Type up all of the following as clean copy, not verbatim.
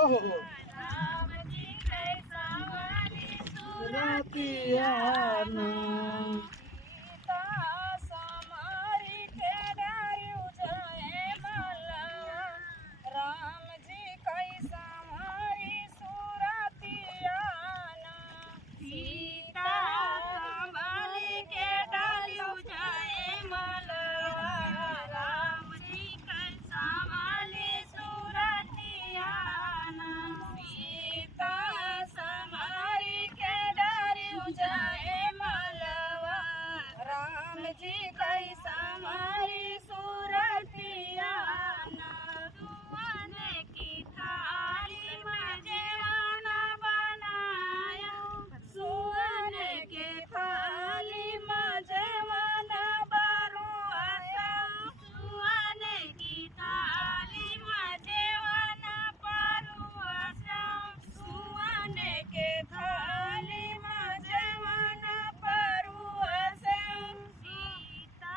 ओहो राम जी कैसा वाली रातियाना सीता समारी के डारू जाए मलवा राम जी कैसा हमारी सूरतियाना सीता समारी के डारू जाए मलवा राम जी कैसा वाली सूरतियाना सीता समारी के डारू जाए मलवा राम जी कैसा हमारी सूरतियाना सुहाने की थाली में जेवाना बनाया सुहाने के थाली में जेवाना बरुआसा सुहाने की थाली में जेवाना बरुआसा सुहाने के थाली में जेवाना बरुआसा सीता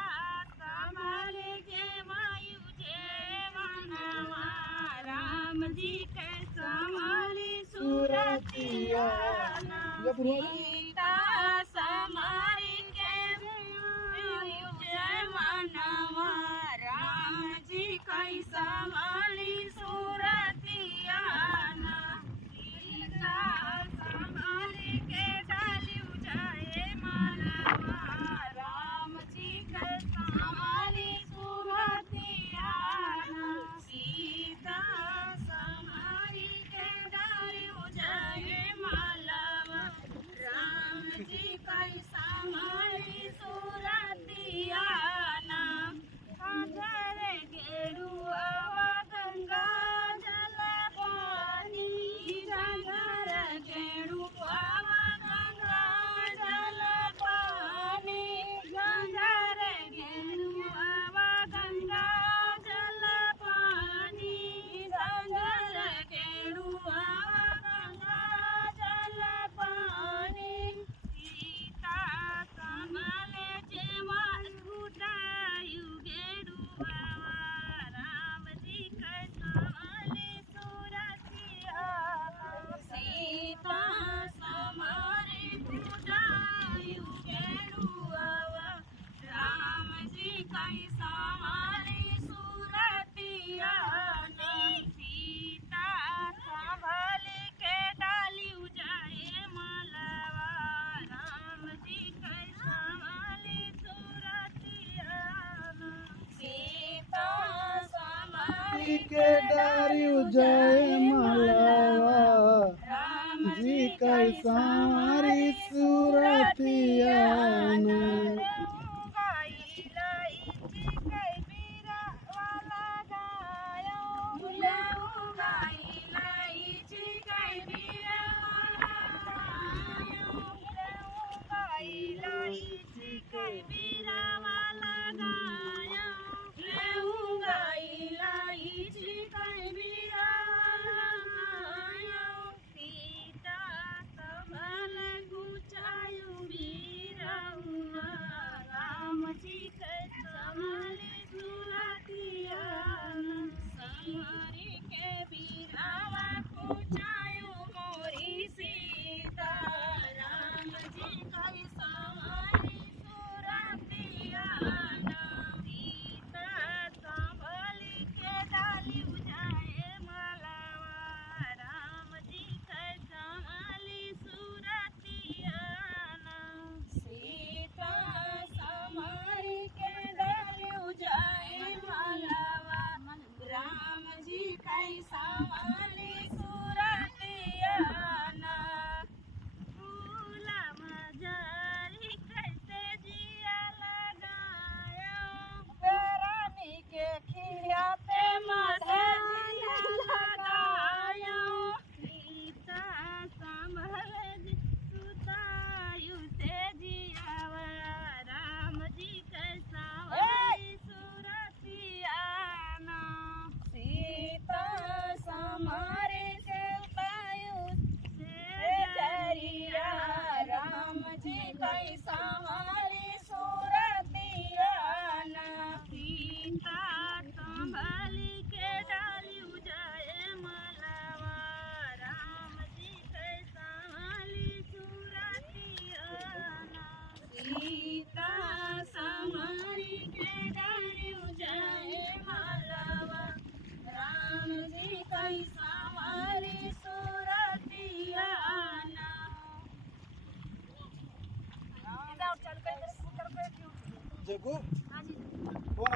संभाले के मायू जेवाना राम जी के संभाली सूरतियाना सीता समारी के मायू जेवाना राम जी कैसा वाली सूरतियाना सीता समारी के डाली जाए मलवा राम जी कैसा वाली सूरतियाना सीता समारी के डाली जाए मलवा राम जी कैसा वाली सूरतियाना हजर गेरुआ गंगा जल पानी हजर गेरुआ गंगा जल पानी हजर गेरुआ गंगा जल पानी हजर गेरुआ गंगा जल पानी सीता कमले जेवान उठायु गेरुआ राम जी कैसा वाली सूरतियाना सीता समारी उठायु गेरुआ राम जी कैसा वाली सूरतियाना सीता संभाली के डाली जाए मलवा राम जी कैसा वाली सूरतियाना सीता संभाली के डारू जय मलवा राम जी कैसा हमारी सूरतियाना राम जी कैसा वाली सूरतियाना समारी के बीरावा पूछायो मोरी सीता राम जी कैसा वाली सूरतियाना सीता संभाली के डाली जाए मलवा राम जी कैसा वाली सूरतियाना सीता समारी के डाली जाए मलवा राम जी कैसा वाली सूरतियाना फूला मजारी कैसे जिया लगाया रानी के खिया पे मजा जिया लगाया सीता संभल सुतायु से जियावा राम जी कैसा वाली सूरतियाना सीता समा શકું હાજી કોણ